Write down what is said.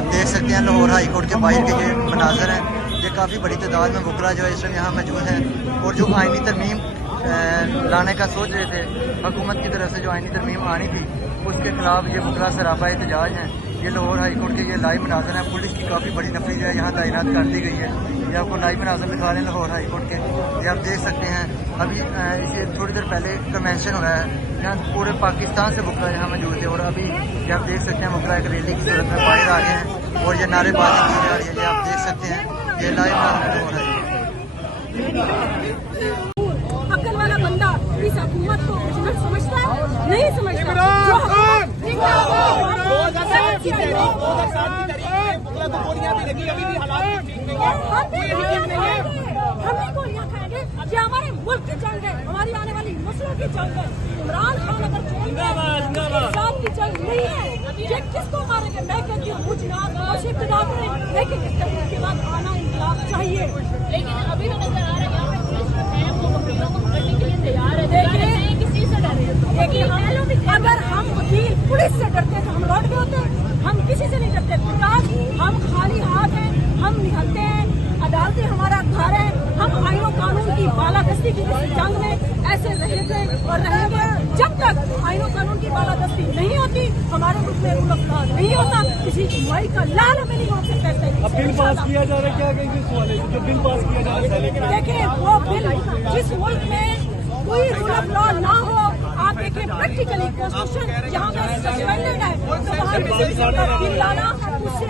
आप देख सकते हैं लाहौर हाई कोर्ट के बाहर के ये मनाजर हैं। ये काफ़ी बड़ी तादाद में वकला जो है इस टाइम यहाँ मौजूद हैं और जो आइनी तरमीम लाने का सोच रहे थे हुकूमत की तरफ से, जो आइनी तरमीम आनी थी उसके खिलाफ ये वकला सरापा एहतजाज हैं। ये लाहौर हाई कोर्ट के ये लाइव मनाजर हैं। पुलिस की काफ़ी बड़ी नफरी जो है यहाँ तैनात कर दी गई है। ये आपको लाइव मनाजर दिखा रहे हैं लाहौर हाई कोर्ट के। ये आप देख सकते हैं अभी इसे थोड़ी देर पहले कन्वेंशन हो रहा है, यहाँ पूरे पाकिस्तान से वकला यहाँ मौजूद है और अभी ये आप देख सकते हैं वकला एक रैली की सूरत में बाहर आ गए हैं और ये नारेबाजी की जा रही है। ये आप देख सकते हैं ये लाइव मनाजर हो रहा है। अक्ल वाला बंदा इस हुकूमत को समझता है, नहीं समझता। हम भी गोलियां खाएंगे, ये हमारे मुल्क की जंग है, हमारी आने वाली नस्लों की जंग है। इमरान खान अगर की जंग नहीं है, ये किसको मारेंगे? मैं कहती हूँ मुझनात और इब्तिदा करें, लेकिन इसके बाद आना इंकलाब चाहिए। लेकिन अभी तो नजर आ रहा है यहाँ पे पुलिस जो है वो वकीलों को पकड़ने के लिए तैयार है। देखिए किस चीज से डर रहे हैं? देखिए अगर हम वकील पुलिस से डरते तो हम लौट गए होते। हम किसी से नहीं डरते, बिकॉज हम खाली हाथ हैं, हम निकलते हैं, अदालतें हमारा घर है। हम आईन और कानून की बालादस्ती की जंग में ऐसे रहे थे और रहेंगे जब तक आईन और कानून की बालादस्ती नहीं होती, हमारे मुल्क में रूल ऑफ लॉ नहीं होता। किसी जुआई का लाल हमें नहीं हो सकता। अब बिल पास किया जा रहा है, क्या कहेंगे इस वाले जो बिल पास किया जा रहा है? देखिए वो बिल जिस मुल्क में कोई रूल ऑफ लॉ ना हो, आप देखिए प्रैक्टिकली कॉन्स्टिट्यूशन जहाँ पे सस्पेंडेड है, तो वहाँ पे बिल लाना उससे